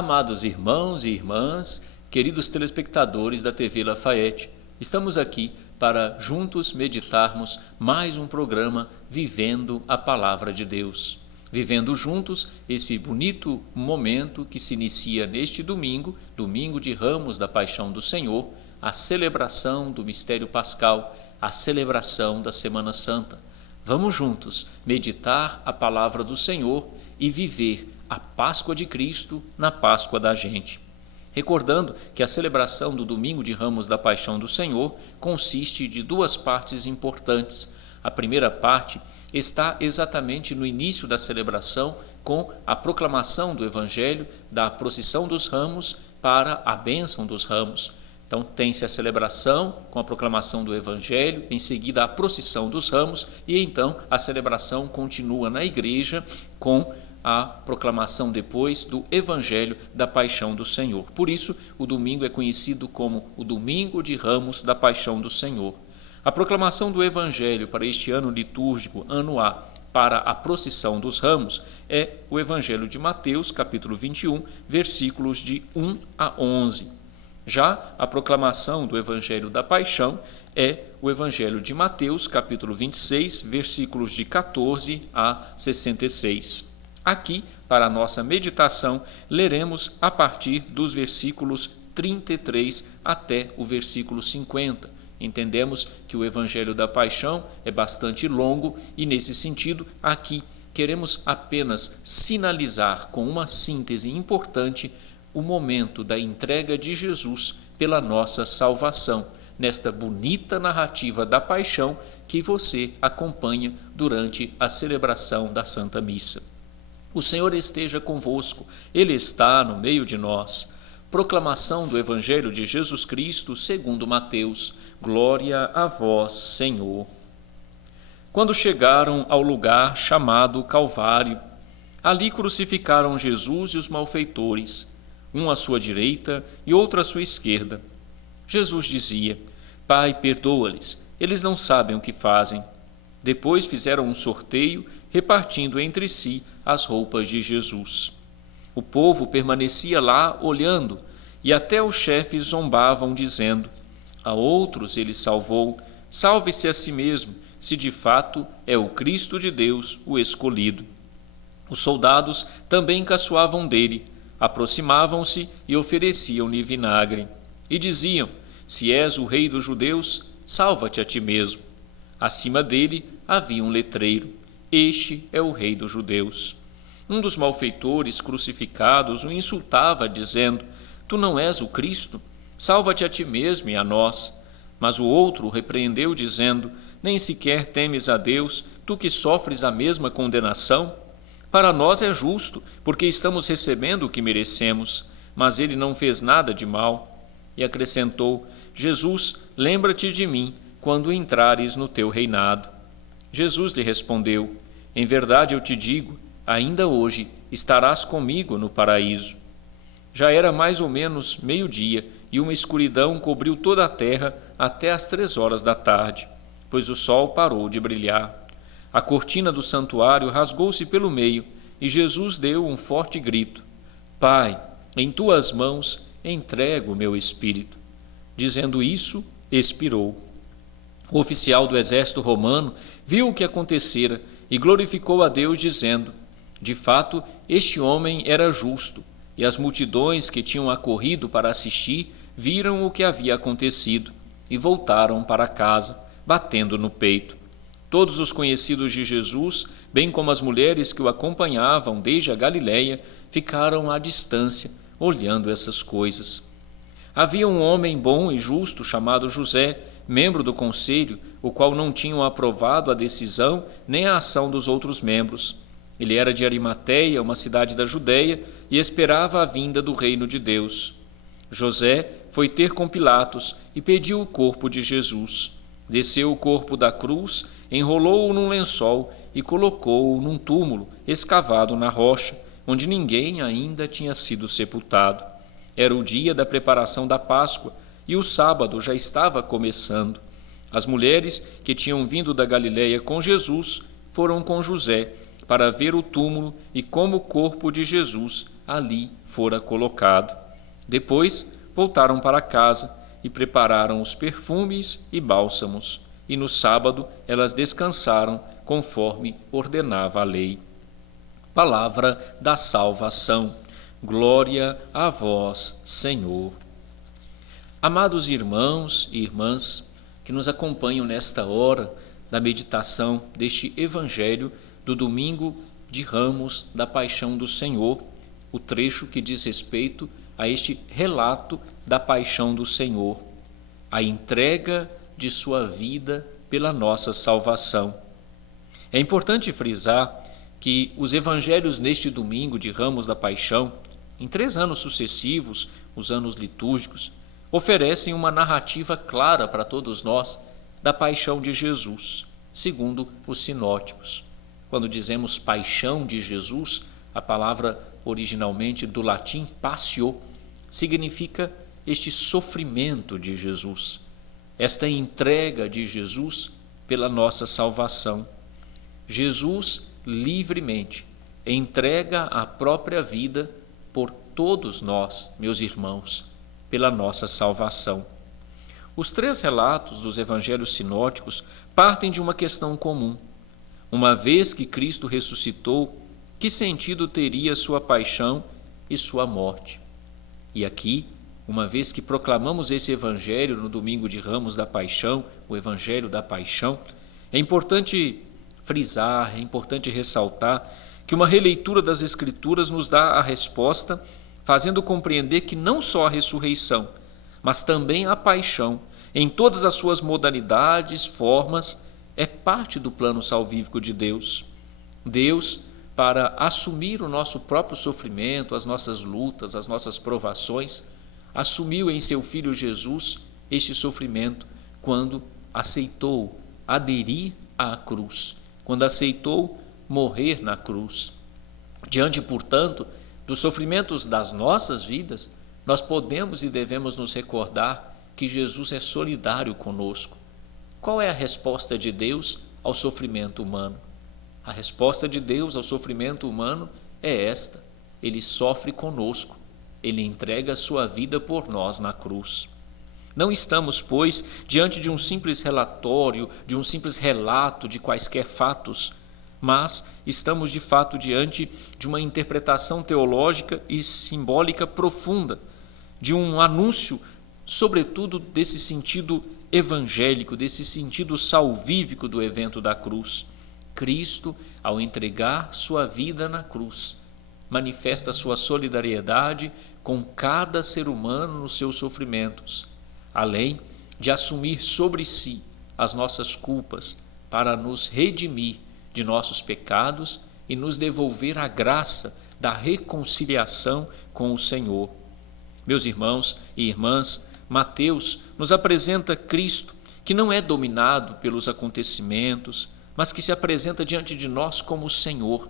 Amados irmãos e irmãs, queridos telespectadores da TV Lafayette, estamos aqui para juntos meditarmos mais um programa Vivendo a Palavra de Deus. Vivendo juntos esse bonito momento que se inicia neste domingo, domingo de Ramos da Paixão do Senhor, a celebração do mistério pascal, a celebração da Semana Santa. Vamos juntos meditar a palavra do Senhor e viver a Páscoa de Cristo na Páscoa da gente. Recordando que a celebração do Domingo de Ramos da Paixão do Senhor consiste de duas partes importantes. A primeira parte está exatamente no início da celebração, com a proclamação do Evangelho, da procissão dos ramos para a bênção dos ramos. Então tem-se a celebração com a proclamação do Evangelho, em seguida a procissão dos ramos, e então a celebração continua na igreja com a proclamação depois do Evangelho da Paixão do Senhor. Por isso, o domingo é conhecido como o Domingo de Ramos da Paixão do Senhor. A proclamação do Evangelho para este ano litúrgico, ano A, para a procissão dos ramos, é o Evangelho de Mateus, capítulo 21, versículos de 1 a 11. Já a proclamação do Evangelho da Paixão é o Evangelho de Mateus, capítulo 26, versículos de 14 a 66. Aqui, para a nossa meditação, leremos a partir dos versículos 33 até o versículo 50. Entendemos que o Evangelho da Paixão é bastante longo e, nesse sentido, aqui queremos apenas sinalizar com uma síntese importante o momento da entrega de Jesus pela nossa salvação, nesta bonita narrativa da Paixão que você acompanha durante a celebração da Santa Missa. O Senhor esteja convosco, Ele está no meio de nós. Proclamação do Evangelho de Jesus Cristo segundo Mateus. Glória a vós, Senhor. Quando chegaram ao lugar chamado Calvário, ali crucificaram Jesus e os malfeitores, um à sua direita e outro à sua esquerda. Jesus dizia: Pai, perdoa-lhes, eles não sabem o que fazem. Depois fizeram um sorteio, repartindo entre si as roupas de Jesus. O povo permanecia lá olhando, e até os chefes zombavam, dizendo: A outros ele salvou, salve-se a si mesmo, se de fato é o Cristo de Deus, o escolhido. Os soldados também caçoavam dele, aproximavam-se e ofereciam-lhe vinagre. E diziam: Se és o rei dos judeus, salva-te a ti mesmo. Acima dele havia um letreiro: Este é o rei dos judeus. Um dos malfeitores crucificados o insultava, dizendo: Tu não és o Cristo? Salva-te a ti mesmo e a nós. Mas o outro o repreendeu, dizendo: Nem sequer temes a Deus, tu que sofres a mesma condenação? Para nós é justo, porque estamos recebendo o que merecemos, mas ele não fez nada de mal. E acrescentou: Jesus, lembra-te de mim quando entrares no teu reinado. Jesus lhe respondeu: Em verdade eu te digo, ainda hoje estarás comigo no paraíso. Já era mais ou menos meio-dia, e uma escuridão cobriu toda a terra até às 3 horas da tarde, pois o sol parou de brilhar. A cortina do santuário rasgou-se pelo meio, e Jesus deu um forte grito: Pai, em tuas mãos entrego o meu espírito. Dizendo isso, expirou. O oficial do exército romano viu o que acontecera e glorificou a Deus, dizendo: De fato, este homem era justo. E as multidões que tinham acorrido para assistir viram o que havia acontecido e voltaram para casa, batendo no peito. Todos os conhecidos de Jesus, bem como as mulheres que o acompanhavam desde a Galiléia, ficaram à distância, olhando essas coisas. Havia um homem bom e justo chamado José, membro do conselho, o qual não tinham aprovado a decisão nem a ação dos outros membros. Ele era de Arimateia, uma cidade da Judéia, e esperava a vinda do reino de Deus. José foi ter com Pilatos e pediu o corpo de Jesus. Desceu o corpo da cruz, enrolou-o num lençol e colocou-o num túmulo escavado na rocha, onde ninguém ainda tinha sido sepultado. Era o dia da preparação da Páscoa, e o sábado já estava começando. As mulheres que tinham vindo da Galiléia com Jesus foram com José para ver o túmulo e como o corpo de Jesus ali fora colocado. Depois voltaram para casa e prepararam os perfumes e bálsamos, e no sábado elas descansaram conforme ordenava a lei. Palavra da salvação. Glória a vós, Senhor. Amados irmãos e irmãs que nos acompanham nesta hora da meditação deste Evangelho do domingo de Ramos da Paixão do Senhor, o trecho que diz respeito a este relato da paixão do Senhor, a entrega de sua vida pela nossa salvação. É importante frisar que os evangelhos neste domingo de Ramos da Paixão, em 3 anos sucessivos, os anos litúrgicos, oferecem uma narrativa clara para todos nós da paixão de Jesus, segundo os sinóticos. Quando dizemos paixão de Jesus, a palavra originalmente do latim passio significa este sofrimento de Jesus, esta entrega de Jesus pela nossa salvação. Jesus livremente entrega a própria vida por todos nós, meus irmãos, pela nossa salvação. Os 3 relatos dos evangelhos sinóticos partem de uma questão comum. Uma vez que Cristo ressuscitou, que sentido teria sua paixão e sua morte? E aqui, uma vez que proclamamos esse evangelho no domingo de Ramos da Paixão, o evangelho da paixão, é importante frisar, é importante ressaltar que uma releitura das Escrituras nos dá a resposta, fazendo compreender que não só a ressurreição, mas também a paixão, em todas as suas modalidades, formas, é parte do plano salvífico de Deus. Deus, para assumir o nosso próprio sofrimento, as nossas lutas, as nossas provações, assumiu em seu Filho Jesus este sofrimento quando aceitou aderir à cruz, quando aceitou morrer na cruz. Diante, portanto, dos sofrimentos das nossas vidas, nós podemos e devemos nos recordar que Jesus é solidário conosco. Qual é a resposta de Deus ao sofrimento humano? A resposta de Deus ao sofrimento humano é esta: Ele sofre conosco, Ele entrega a sua vida por nós na cruz. Não estamos, pois, diante de um simples relatório, de um simples relato de quaisquer fatos, mas estamos de fato diante de uma interpretação teológica e simbólica profunda, de um anúncio, sobretudo desse sentido evangélico, desse sentido salvífico do evento da cruz. Cristo, ao entregar sua vida na cruz, manifesta sua solidariedade com cada ser humano nos seus sofrimentos, além de assumir sobre si as nossas culpas para nos redimir de nossos pecados e nos devolver a graça da reconciliação com o Senhor. Meus irmãos e irmãs, Mateus nos apresenta Cristo, que não é dominado pelos acontecimentos, mas que se apresenta diante de nós como o Senhor.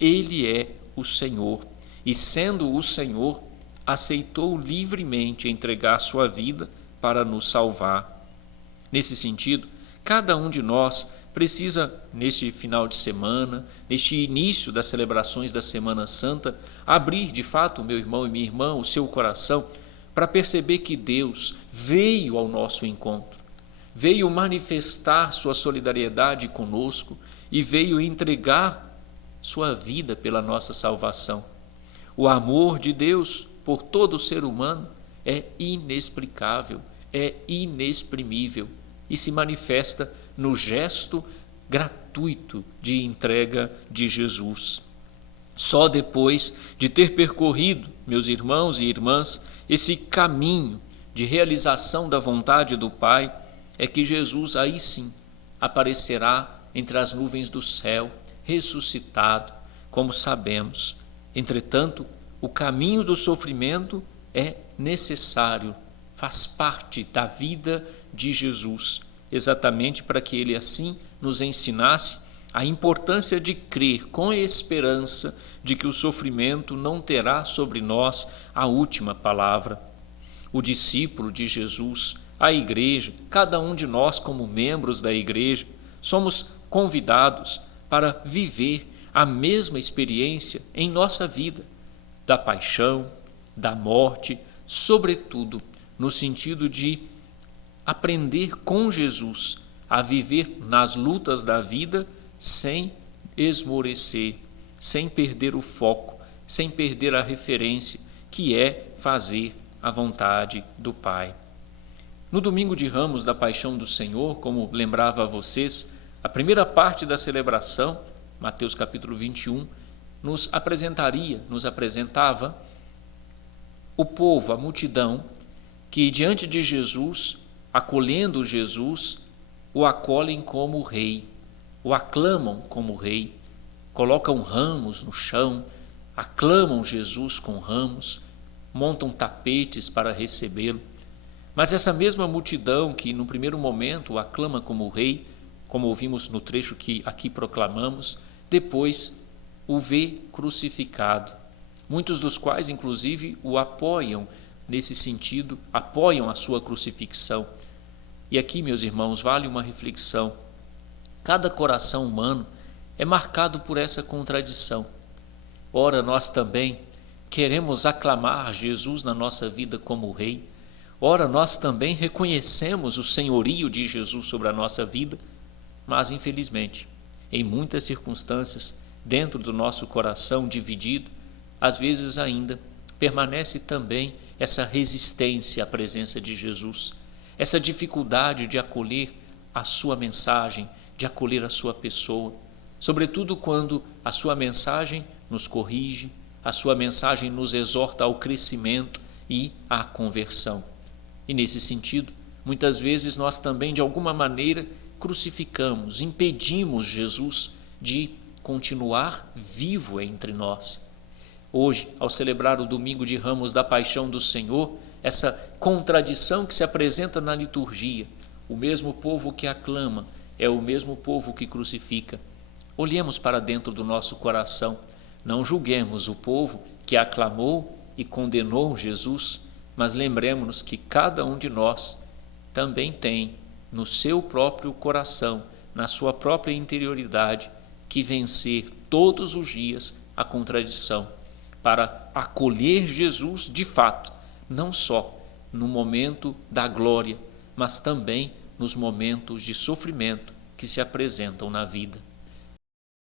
Ele é o Senhor, e sendo o Senhor, aceitou livremente entregar sua vida para nos salvar. Nesse sentido, cada um de nós precisa, neste final de semana, neste início das celebrações da Semana Santa, abrir de fato, meu irmão e minha irmã, o seu coração para perceber que Deus veio ao nosso encontro, veio manifestar sua solidariedade conosco e veio entregar sua vida pela nossa salvação. O amor de Deus por todo ser humano é inexplicável, é inexprimível e se manifesta no gesto gratuito de entrega de Jesus. Só depois de ter percorrido, meus irmãos e irmãs, esse caminho de realização da vontade do Pai, é que Jesus aí sim aparecerá entre as nuvens do céu, ressuscitado, como sabemos. Entretanto, o caminho do sofrimento é necessário, faz parte da vida de Jesus, exatamente para que ele assim nos ensinasse a importância de crer com esperança de que o sofrimento não terá sobre nós a última palavra. O discípulo de Jesus, a igreja, cada um de nós como membros da igreja, somos convidados para viver a mesma experiência em nossa vida, da paixão, da morte, sobretudo no sentido de aprender com Jesus a viver nas lutas da vida sem esmorecer, sem perder o foco, sem perder a referência, que é fazer a vontade do Pai. No domingo de Ramos da Paixão do Senhor, como lembrava a vocês, a primeira parte da celebração, Mateus capítulo 21, nos apresentava o povo, a multidão, que diante de Jesus, acolhendo Jesus, o acolhem como rei, o aclamam como rei, colocam ramos no chão, aclamam Jesus com ramos, montam tapetes para recebê-lo. Mas essa mesma multidão que no primeiro momento o aclama como rei, como ouvimos no trecho que aqui proclamamos, depois o vê crucificado. Muitos dos quais, inclusive, o apoiam nesse sentido, apoiam a sua crucifixão. E aqui, meus irmãos, vale uma reflexão. Cada coração humano é marcado por essa contradição. Ora, nós também queremos aclamar Jesus na nossa vida como Rei. Ora, nós também reconhecemos o senhorio de Jesus sobre a nossa vida, mas, infelizmente, em muitas circunstâncias, dentro do nosso coração dividido, às vezes ainda permanece também essa resistência à presença de Jesus, essa dificuldade de acolher a sua mensagem, de acolher a sua pessoa, sobretudo quando a sua mensagem nos corrige, a sua mensagem nos exorta ao crescimento e à conversão. E nesse sentido, muitas vezes nós também, de alguma maneira, crucificamos, impedimos Jesus de continuar vivo entre nós. Hoje, ao celebrar o domingo de Ramos da Paixão do Senhor, essa contradição que se apresenta na liturgia, o mesmo povo que aclama é o mesmo povo que crucifica. Olhemos para dentro do nosso coração, não julguemos o povo que aclamou e condenou Jesus, mas lembremos-nos que cada um de nós também tem no seu próprio coração, na sua própria interioridade, que vencer todos os dias a contradição, para acolher Jesus de fato, não só no momento da glória, mas também nos momentos de sofrimento que se apresentam na vida.